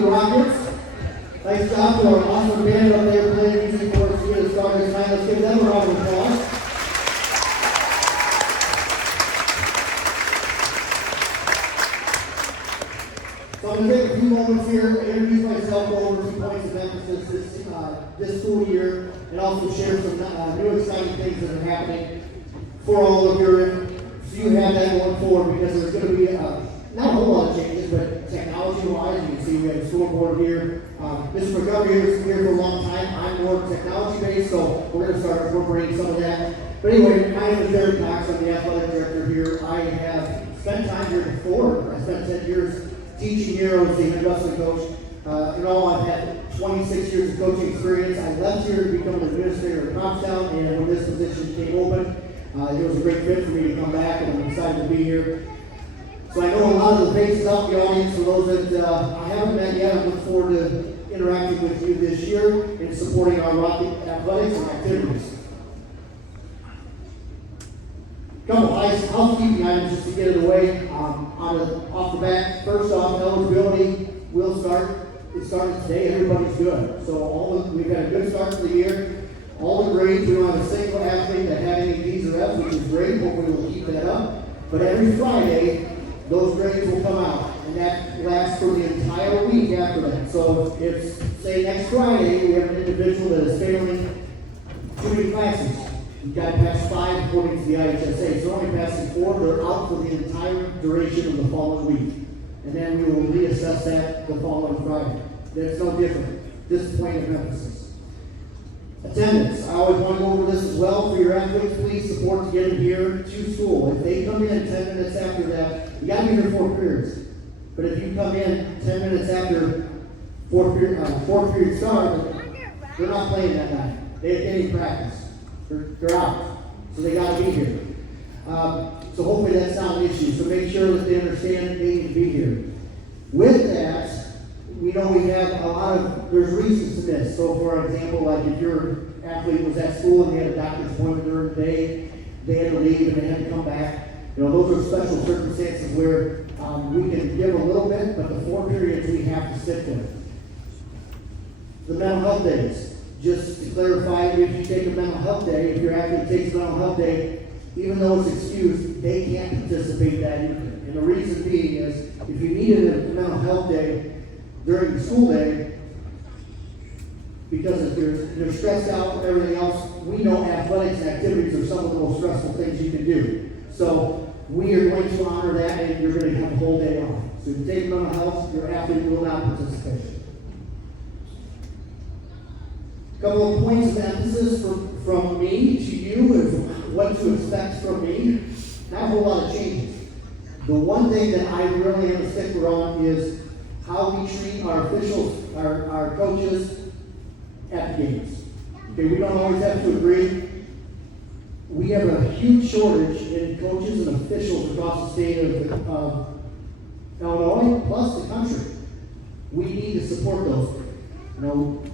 the Rockets. Nice job to our awesome band up there playing music for us here to start this night. Let's give them a round of applause. So I'm going to take a few moments here to introduce myself, go over 2 points of emphasis this school year, and also share some new exciting things that are happening for all of you. So you have that going forward because there's going to be not a whole lot of changes, but technology-wise, you can see we have a scoreboard here. Mr. McGovern is here for a long time. I'm more technology-based, so we're going to start incorporating some of that. But anyway, my name is Derek Cox. I'm the athletic director here. I have spent time here before. I spent 10 years teaching here. I was the head wrestling coach. In all, I've had 26 years of coaching experience. I left here to become an administrator at Compstown, and when this position came open, it was a great fit for me to come back, and I'm excited to be here. So I know a lot of the faces out in the audience. For those that I haven't met yet, I look forward to interacting with you this year and supporting our Rocky athletics and activities. Couple housekeeping items just to get it away. Off the bat, first off, eligibility will start. It started today. Everybody's good. So we've got a good start to the year. All the grades, we don't have a single athlete that had any D's or F's, which is great. Hopefully we'll keep that up. But every Friday, those grades will come out, and that lasts for the entire week after that. So if, say, next Friday, we have an individual that is failing too many classes, you've got to pass 5 according to the IHSA. So only passing 4, they're out for the entire duration of the following week. And then we will reassess that the following Friday. That's no different. This is point of emphasis. Attendance. I always want to go over this as well. For your athletes, please support to get them here to school. If they come in 10 minutes after that, you got to be here 4 periods. But if you come in 10 minutes after fourth period start, they're not playing that night. They didn't practice. They're out. So they got to be here. So hopefully that's not an issue. So make sure that they understand that they need to be here. With that, we know we have there's reasons to this. So for example, like if your athlete was at school and they had a doctor's appointment during the day, they had to leave and they had to come back. Those are special circumstances where we can give a little bit, but the 4 periods we have to stick with. The mental health days. Just to clarify, if you take a mental health day, if your athlete takes a mental health day, even though it's excused, they can't participate that evening. And the reason being is, if you needed a mental health day during the school day, because if they're stressed out and everything else, we know athletics and activities are some of the most stressful things you can do. So we are going to honor that, and you're going to have a whole day off. So if you take mental health, your athlete will not participate. A couple of points of emphasis from me to you is what to expect from me. Not a whole lot of changes. The one thing that I really am a stickler on is how we treat our officials, our coaches at the games. Okay, we don't always have to agree. We have a huge shortage in coaches and officials across the state of Illinois, plus the country. We need to support those.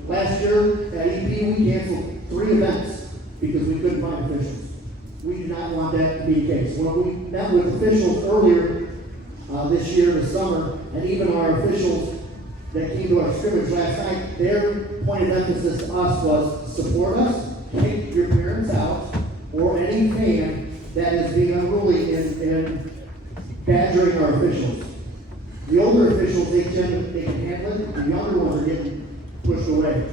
Last year at EP we canceled 3 events because we couldn't find officials. We do not want that to be the case. When we met with officials earlier this year in the summer, and even our officials that came to our scrimmage last night, their point of emphasis to us was support us, take your parents out, or any fan that is being unruly and badgering our officials. The older officials, they can handle it. The younger ones are getting pushed away.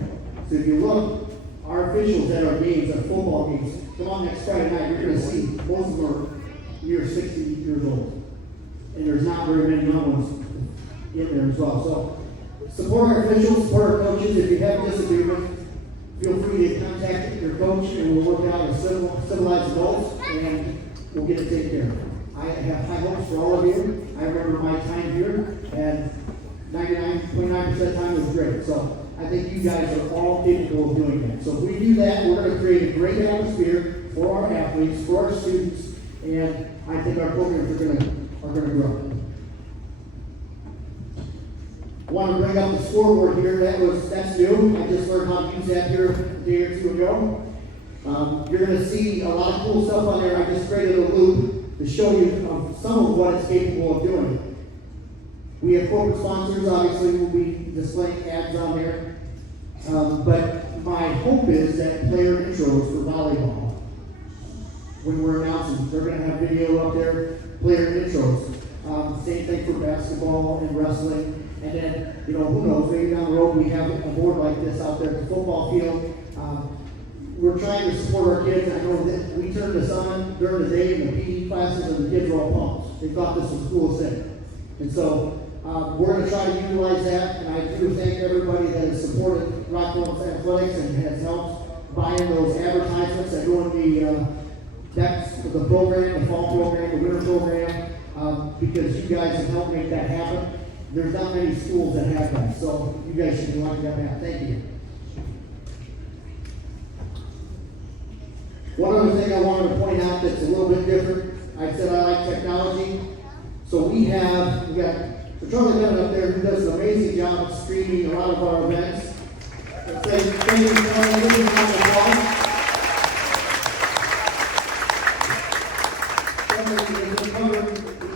So if you look, our officials at our games, our football games, come on next Friday night, you're going to see most of them are near 60 years old. And there's not very many young ones in there as well. So support our officials, support our coaches. If you have a disagreement, feel free to contact your coach and we'll work out as civilized adults and we'll get it taken care of. I have high hopes for all of you. I remember my time here and 29% of the time was great. So I think you guys are all capable of doing that. So if we do that, we're going to create a great atmosphere for our athletes, for our students, and I think our programs are going to grow. I want to bring up the scoreboard here. That's new. I just learned how to use that here a day or 2 ago. You're going to see a lot of cool stuff on there. I just created a loop to show you some of what it's capable of doing. We have corporate sponsors, obviously we'll be displaying ads on there. But my hope is that player intros for volleyball, when we're announcing, they're going to have video up there, player intros. Same thing for basketball and wrestling. And then, who knows, maybe down the road we have a board like this out there at the football field. We're trying to support our kids. I know that we turned this on during the day in the PE classes and the kids were all pumped. They thought this was the coolest thing. And so we're going to try to utilize that. And I do thank everybody that has supported Rockville Athletics and has helped buy in those advertisements that go in the program, the fall program, the winter program, because you guys have helped make that happen. There's not many schools that have that, so you guys should be lucky to have that. Thank you. One other thing I wanted to point out that's a little bit different. I said I like technology. So we got Charlie Bennett up there who does an amazing job of streaming a lot of our events. Let's say thank you, Charlie. Give him a round of applause.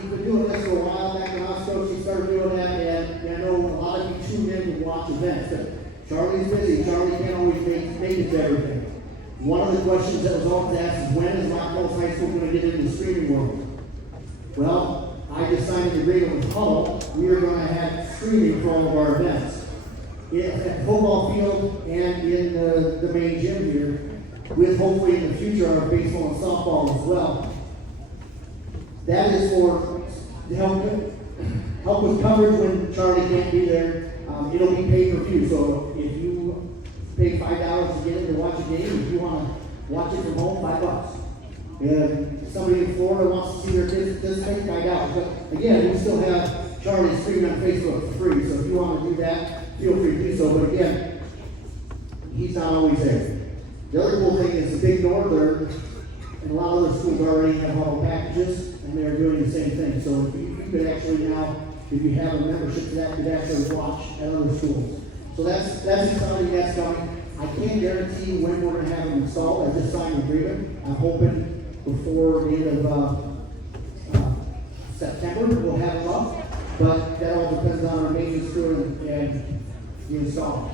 We've been doing this for a while. Back in Osco, she started doing that, and I know a lot of you tune in to watch events, but Charlie's busy. Charlie can't always make it to everything. One of the questions that was always asked is, when is Rockville High School going to get into the streaming world? Well, I just signed an agreement with Huddle. We are going to have streaming for all of our events. At football field and in the main gym here, with hopefully in the future our baseball and softball as well. That is for help with coverage when Charlie can't be there. It'll be pay-per-view, so if you pay $5 to get in to watch a game, if you want to watch it from home, $5. If somebody in Florida wants to see their kids participate, $5. But again, we still have Charlie streaming on Facebook for free, so if you want to do that, feel free to do so. But again, he's not always there. The other cool thing is the Big Northern, and a lot of other schools already have Huddle packages, and they're doing the same thing. So if you could actually now, if you have a membership to that, you could actually watch at other schools. So that's something that's coming. I can't guarantee when we're going to have it installed. I just signed an agreement. I'm hoping before the end of September we'll have it up, but that all depends on our maintenance crew and the installers.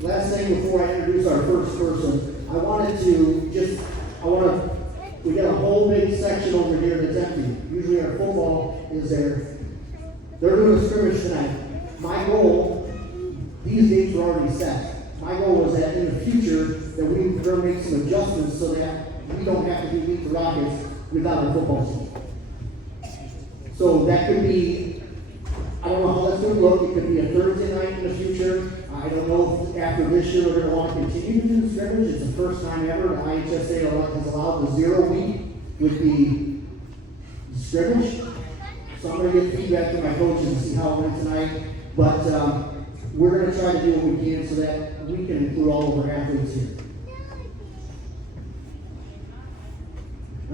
Last thing before I introduce our first person, we got a whole big section over here that's empty. Usually our football is there. They're doing a scrimmage tonight. My goal, these dates were already set. My goal was that in the future that we're going to make some adjustments so that we don't have to beat the Rockets without a football team. So that could be, I don't know how that's going to look. It could be a Thursday night in the future. I don't know if after this year we're going to want to continue to do the scrimmage. It's the first time ever the IHSA has allowed the 0 week with the scrimmage. So I'm going to get feedback from my coaches and see how it went tonight. But we're going to try to do what we can so that we can include all of our athletes here.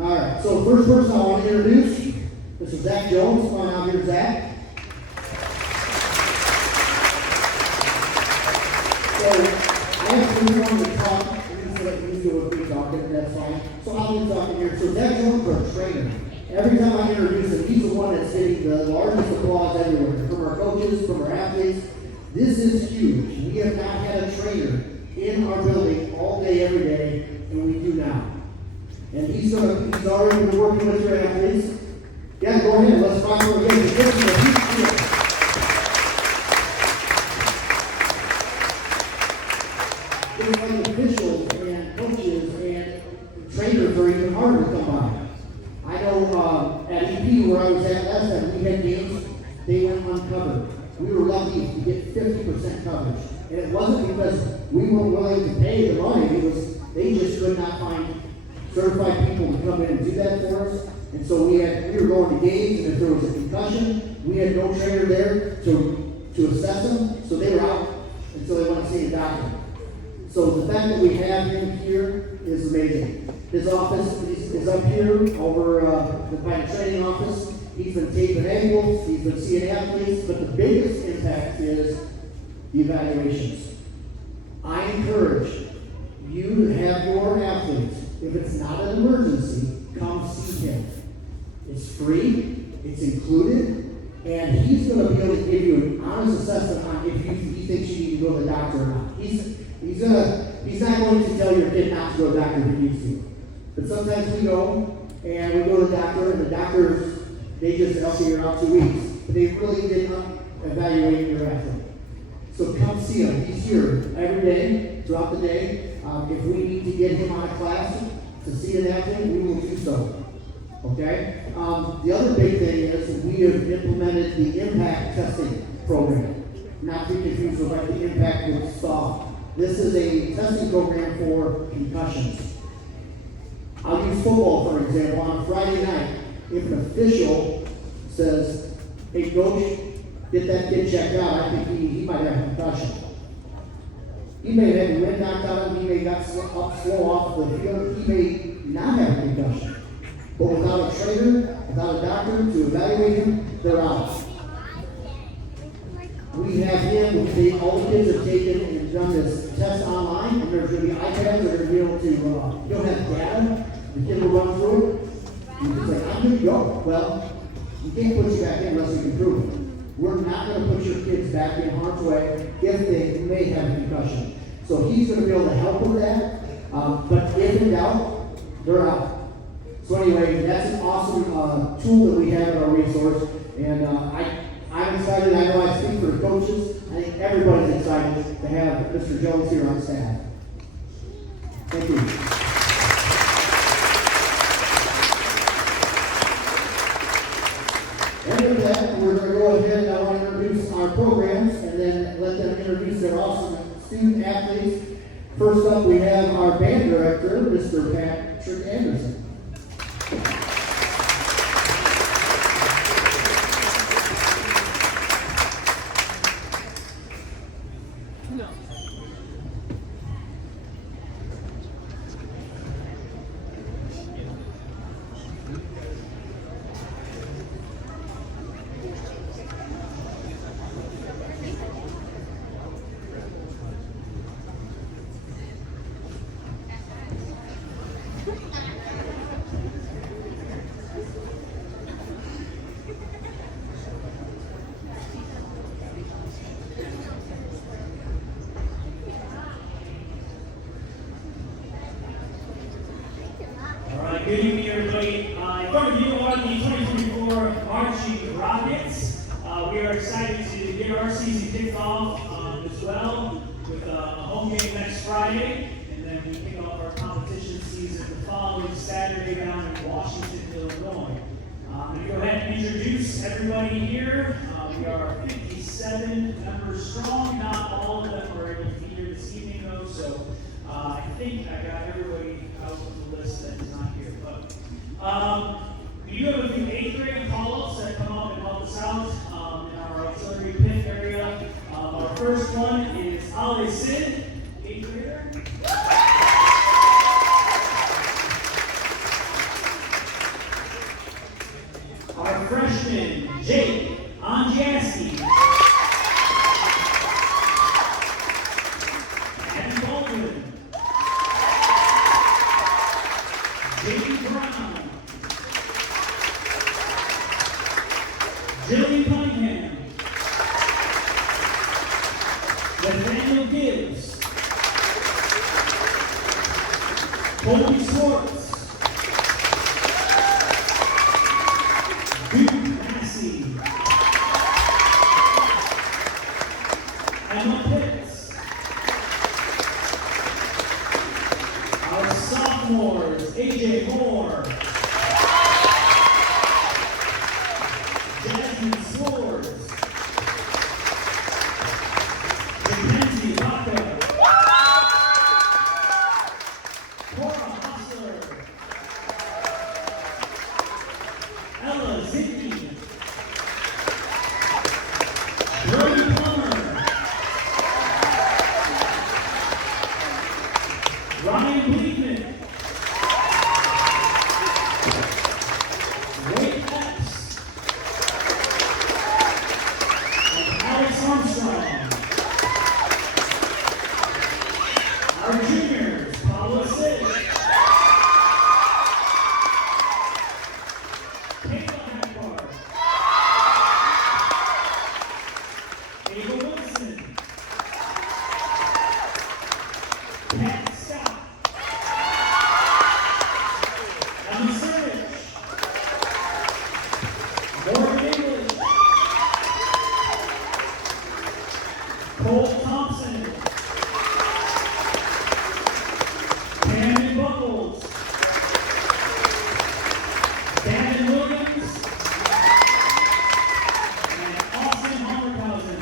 All right, so the first person I want to introduce, this is Zach Jones. Come on out here, Zach. So I actually wanted to talk, we're talking, that's fine. So I'll be talking here. So Zach Jones is our trainer. Every time I introduce him, he's the one that's getting the largest applause everywhere, from our coaches, from our athletes. This is huge. We have not had a trainer in our building all day, every day, and we do now. And he's already been working with your athletes. Yeah, go ahead. Let's talk to him again. This is a huge deal. Things like officials and coaches and trainers are even harder to come by. I know at EP where I was at last time, we had games, they went uncovered. We were lucky to get 50% coverage. And it wasn't because we weren't willing to pay the money, it was they just could not find certified people to come in and do that for us. And so we were going to games, and if there was a concussion, we had no trainer there to assess them, so they were out until they went to see a doctor. So the fact that we have him here is amazing. His office is up here over by the training office. He's been taping ankles, he's been seeing athletes, but the biggest impact is the evaluations. I encourage you to have your athletes, if it's not an emergency, come see him. It's free, it's included, and he's going to be able to give you an honest assessment on if he thinks you need to go to the doctor or not. He's not going to tell your kid not to go to the doctor if he needs to. But sometimes we go, and we go to the doctor, and the doctors, they just, okay, you're out 2 weeks. But they really didn't evaluate your athlete. So come see him. He's here every day, throughout the day. If we need to get him out of class to see an athlete, we will do so. Okay? The other big thing is we have implemented the impact testing program. Not to be confused with like the impact with SOF. This is a testing program for concussions. I'll use football for example. On a Friday night, if an official says, hey coach, get that kid checked out, I think he might have a concussion. He may have had the wind knocked out of him, he may got slow off the field, he may not have a concussion. But without a trainer, without a doctor to evaluate him, they're out. We have him, all the kids have taken and done this test online, and there's going to be iPads that are going to be able to, you don't have data, the kid will run through it. You just like, I'm good to go. Well, you can't put you back in unless you can prove it. We're not going to put your kids back in harm's way if they may have a concussion. So he's going to be able to help with that, but if in doubt, they're out. So anyway, that's an awesome tool that we have in our resource, and I'm excited. I know I speak for the coaches. I think everybody's excited to have Mr. Jones here on staff. Thank you. And with that, we're going to go ahead and I want to introduce our programs and then let them introduce their awesome student athletes. First up, we have our band director, Mr. Patrick Anderson. Good evening, everybody. In front of you are the 2024 Marching Rockets. We are excited to get our season kicked off as well with a home game next Friday, and then we kick off our competition season the following Saturday down in Washington, Illinois. I'm going to go ahead and introduce everybody here. We are 57 members strong. Not all of them are able to be here this evening, though, so I think I got everybody out of the list that is not here. We do have a few 8th grade call-ups that come up and help us out in our auxiliary pit area. Our first one is Ale Sid, 8th grader. Our freshman, Jake Angiaski. Abby Baldwin. Jamie Brown. Jillian Cunningham. Nathaniel Gibbs. Colby Swartz. Duke Massey. Emma Pitts. Our sophomores, AJ Moore. Jasmine Swords. Mackenzie Baca. Cora Hostler. Ella Zicki. Brody Plummer. Cole Thompson, Camden Buckles, Dannon Williams, and Austin Hummerhausen.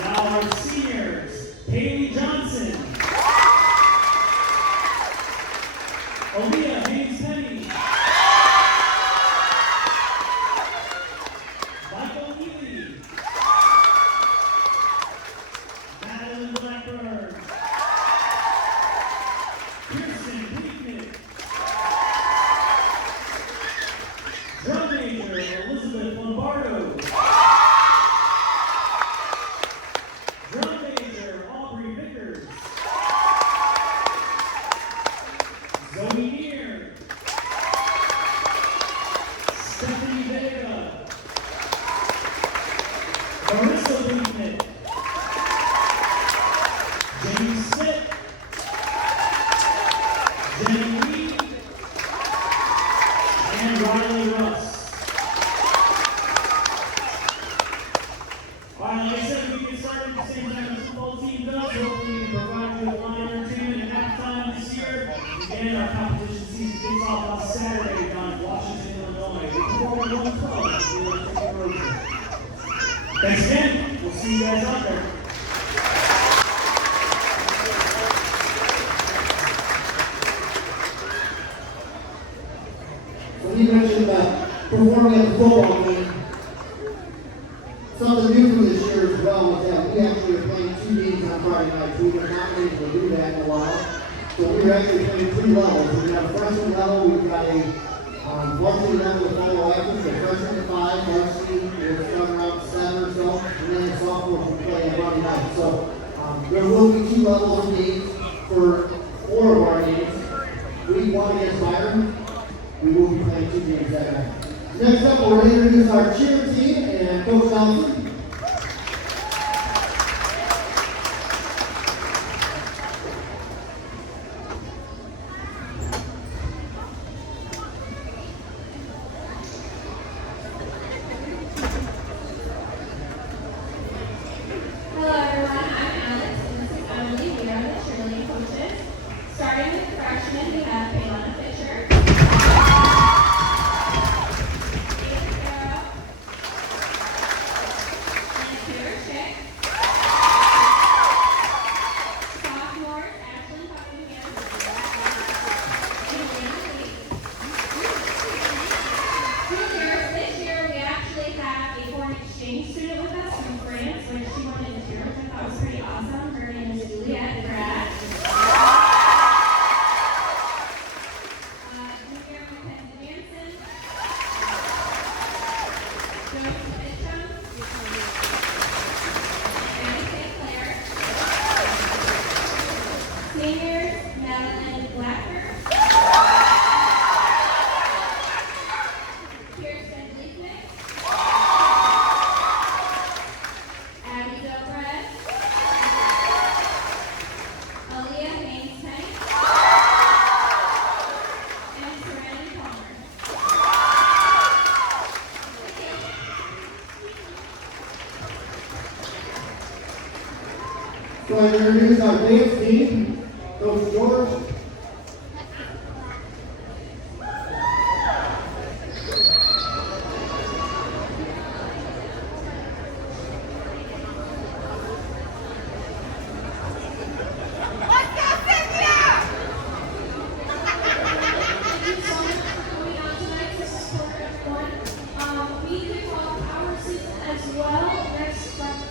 Now our seniors, Haley Johnson, Aaliyah Haynes Penny, Michael Healy, Madeline Blackburn, Kirsten Bleakman, drum major Elizabeth Lombardo, drum major Aubrey Vickers, Zoe Neer, Stephanie Vega, Marissa Bleakman, Jenny Smith, Jenny Lee, and Riley Russ. All right, like I said, we get started at the same time as the football team does. Hopefully, we can provide you a line or two and halftime this year. Again, our competition season kicks off on Saturday down in Washington, Illinois. We perform at 1:12. Thanks again. We'll see you guys out there. When you mentioned performing at the football game, something new for this year as well is that we actually are playing 2 games on Friday nights. We were not able to do that in a while. So we are actually playing 3 levels. We've got a freshman level, we've got a varsity level with fellow athletes, a freshman at 5, varsity, we're starting around 7 or so, and then sophomores we play on Friday night. So there will be 2 levels of games for 4 of our games. Week 1 against Byron, we will be playing 2 games that night. Next up, we're going to introduce our cheer team and Coach Thompson. Hello everyone, I'm Alex and this is Emily. We are the cheerleading coaches. Starting with the freshmen, we have Kaylana Fisher, Ava Farrow, and Taylor Schick. Sophomores, Ashlyn Buckingham, and Jana Lee. Juniors, this year we actually have a foreign exchange student with us from France, which she wanted to cheer, which I thought was pretty awesome. Her name is Juliette Brad. Junior Mackenzie Manson, Joseph Mitchum, Annie St. Clair, seniors Madeline Blackburn, Kirsten Bleakman, Abby Dobred, Aaliyah Haynes Penny, and Serenity Palmer. So I introduce our dance team, Coach George. Thank you so much for coming out tonight to support everyone. We kick off our season as well next Friday.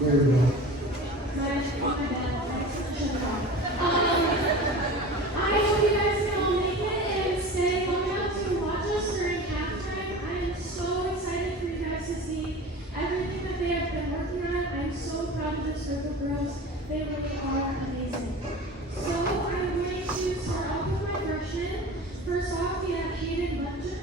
There we go. I hope you guys can all make it and stay long enough to watch us during halftime. I am so excited for you guys to see everything that they have been working on. I'm so proud of this group of girls. They really are amazing. So I'm going to start off with my freshmen. First off, we have Hayden Muncher.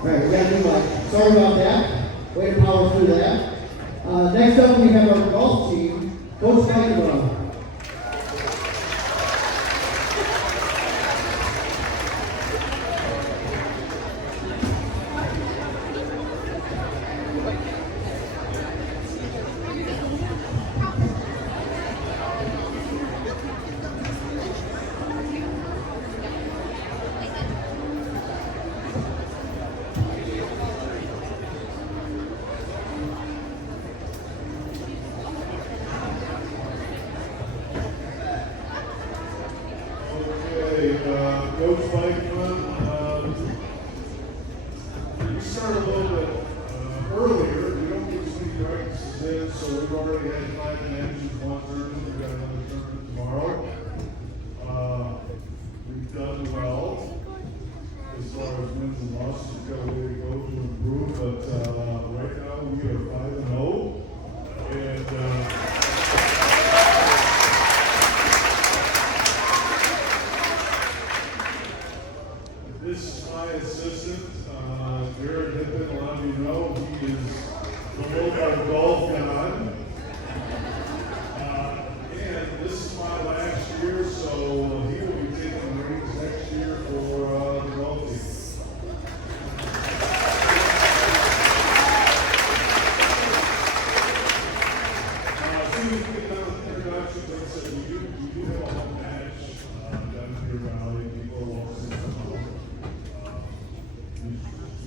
Alright, we got a new mic. Sorry about that. Way to power through that. Next up, we have our golf team, Coach Mike. Coach Mikeman, we started a little bit earlier. We don't get as many practices in, so we've already had 5 matches, 1 tournament. We've got another tournament tomorrow. We've done well as far as wins and losses. We've got a way to go to improve, but right now we are 5-0, and this is my assistant, Jared Hippen. A lot of you know he is the local golf god. And this is my last year, so he will be taking the reins next year for the golf team. As soon as we get done with introductions, like I said, we do have a home match down in Deer Valley. People are welcome to come out.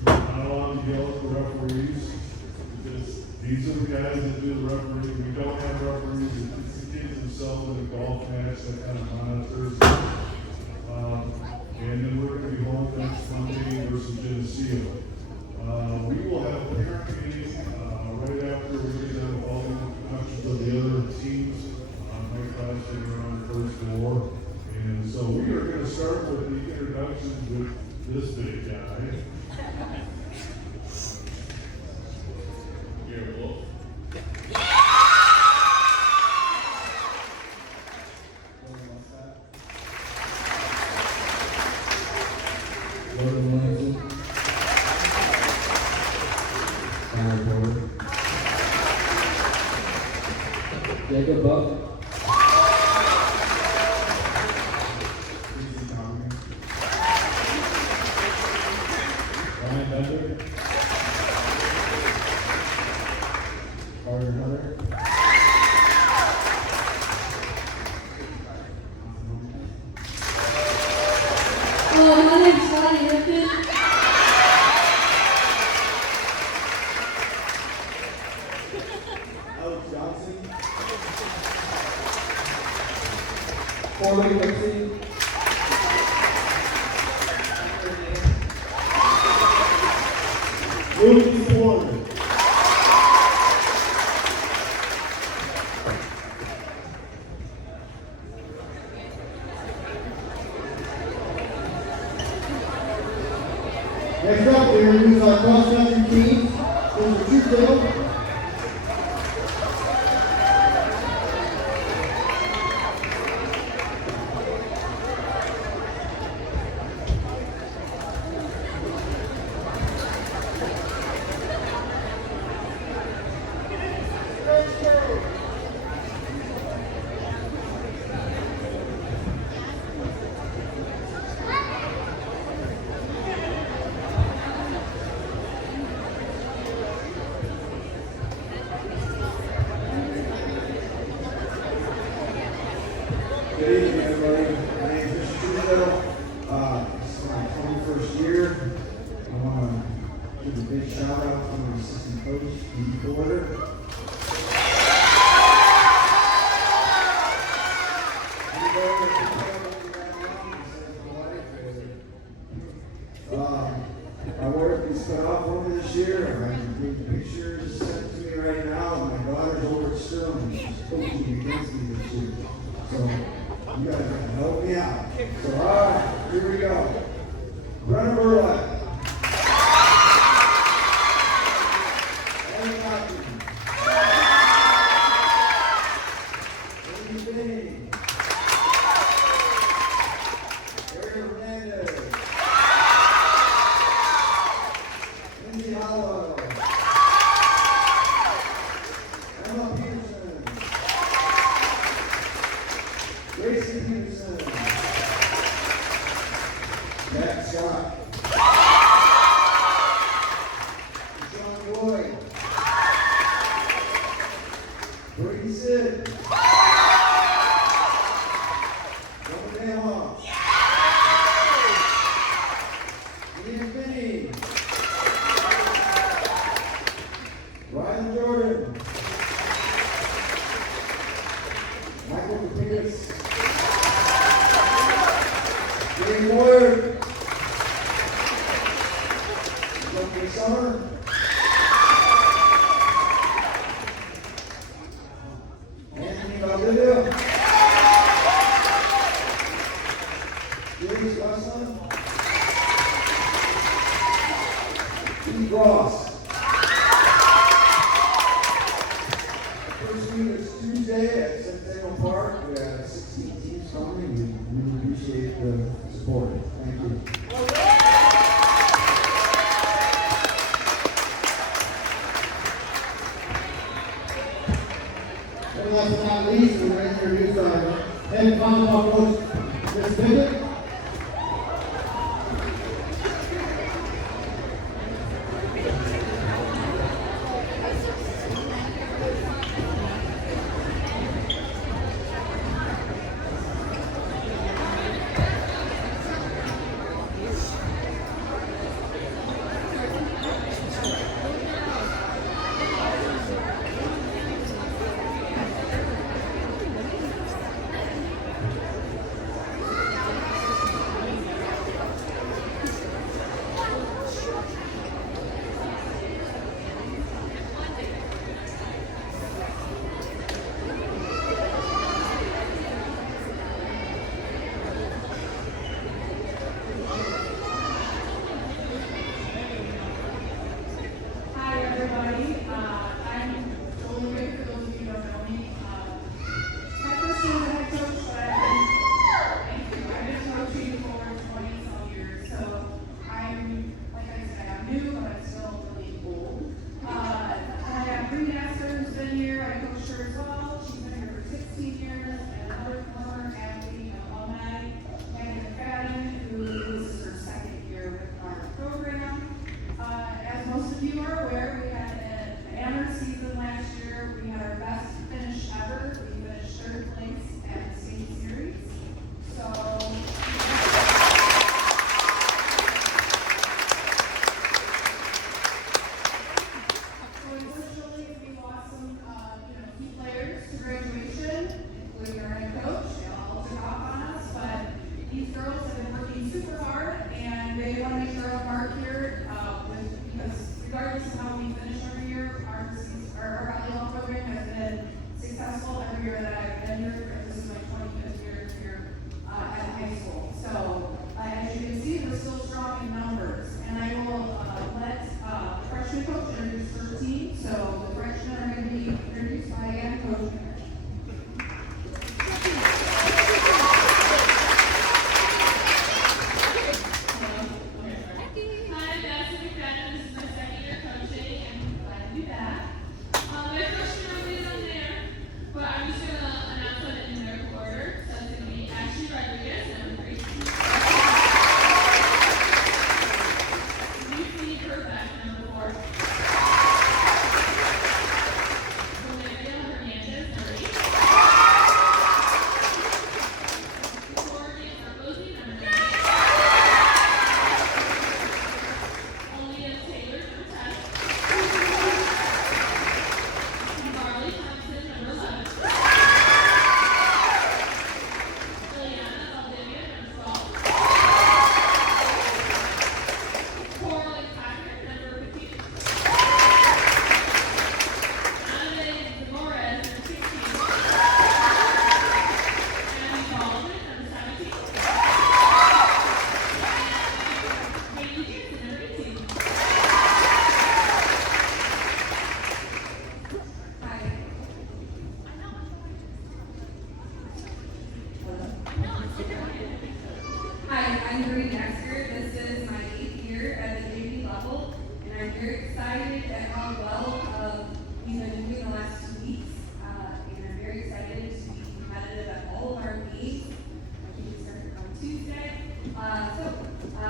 Not allowed to yell at the referees, because these are the guys that do the refereeing. We don't have referees, it's the kids themselves in a golf match that kind of monitors. And then we're going to be home next Monday versus Geneseo. We will have a parent meeting right after we get done with all the introductions of the other teams. My class are on the first floor. And so we are going to start with the introductions with this big guy. Garrett Wolf. Logan Williamson. Aaron Porter. Jacob Buck. Ryan Bender. Carter Hunter. My name's Scotty Griffin. Alex Johnson. Corbin Dixie. Lucas Porter. Next up, we introduce our cross-country team. Mr. Truesdale. Good evening, everybody. My name is Mr. Trudeau. This is my 21st year. I want to give a big shout out to my assistant coach, Dean Porter. My work is cut off for me this year. I can take pictures sent to me right now. My daughter's over at Sterling. She's coaching against me this year. So you guys gotta help me out. So all right, here we go. Brennan Burlap. Eddie Hopkins. Eddie Finney. Eric Hernandez. Jack Scott. Sean Boyd. Brady Sid. Robert Bama. Ian Finney. Ryan Jordan. Michael Papikas. Gary Moyer. Jeffrey Summer. Anthony Valdivia. James Gosselin. Steve Ross. First meeting is Tuesday at Centennial Park. We have 16 teams coming. We really appreciate the support. Thank you. And last but not least, we're going to introduce our head volleyball coach, Chris Pickett.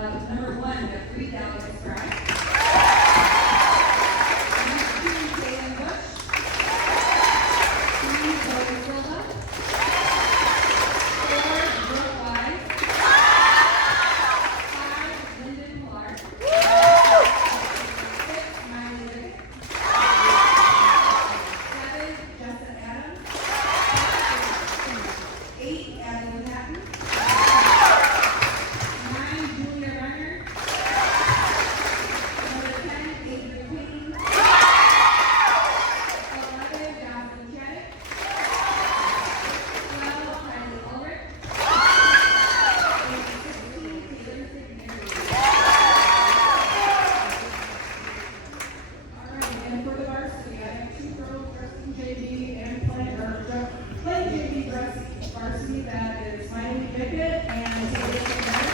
Number 1, we have 3 Dallas Express. Number 2, Jalen Bush. 3, Zoe Silva. 4, Brooke Wise. 5, Lyndon Clark. 6, Miley Liggett. 7, Jessica Adams. 8, Adeline Hatton. 9, Julia Runner. Number 10, Adrian Payne. 11, Jonathan Chaddick. 12, Kylie Ulrich. And 16, Taylor Signary. All right, and for the varsity, I have 2 girls dressing JV and playing JV varsity. That is Miley Bickett and Taylor Signary.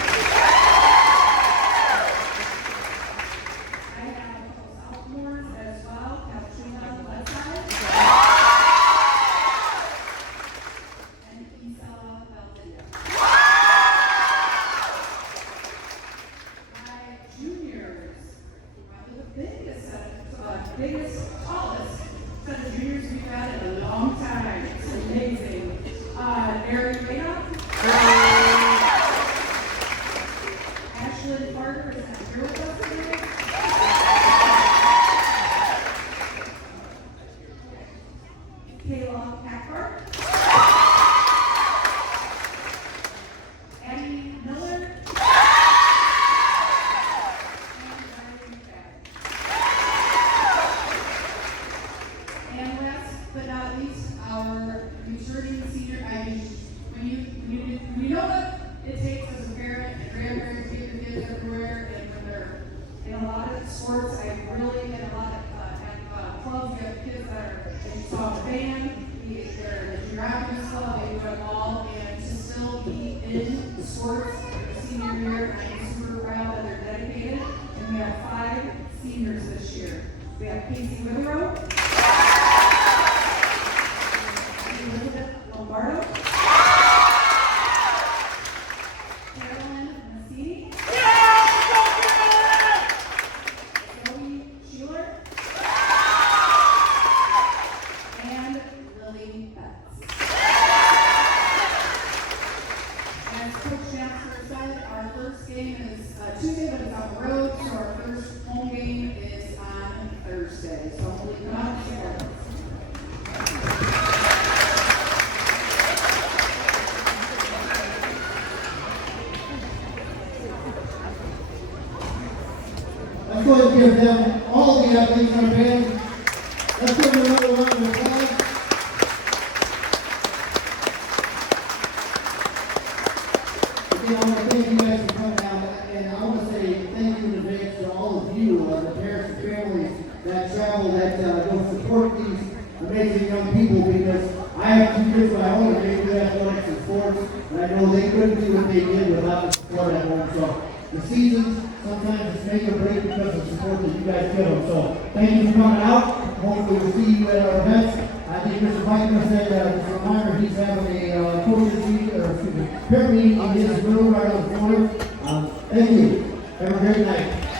I have a couple sophomores as well, Katrina Letside and Isela Valdivia. My juniors, probably the biggest, tallest set of juniors we've had in a long time. It's amazing. Erin Reyna. Ashlyn Carter is not here with us today. Kayla Packard. Abby Miller. And last but not least, our returning senior, when you know what it takes as a parent and grandparent to get your kids everywhere, and when they're in a lot of sports, I really, in a lot of, at clubs, you have kids that are, they saw the band, they're in the Jurassic Club, they do it all, and to still be in sports their senior year, I'm super proud that they're dedicated, and we have 5 seniors this year. We have Casey Witherow, Elizabeth Lombardo, Carolyn Massini, Zoe Schuler, and Lily Betts. As Coach Jasper said, our first game is Tuesday, but it's on the road, so our first home game is on Thursday. So hopefully come out and support us. Let's go ahead and give them, all the athletes on the band. Let's give them another round of applause. Again, I want to thank you guys for coming out, and I want to say thank you in advance to all of you, the parents and families that travel, that go support these amazing young people, because I have 2 kids of my own that they do athletics and sports, and I know they couldn't do what they did without the support at home. So the seasons, sometimes it's make or break because of the support that you guys give them. So thank you for coming out. Hopefully we'll see you at our events. I think Mr. Pikeman said, just a reminder, he's having a coaches meeting, or excuse me, parent meeting in his room right on the corner. Thank you. Have a great night.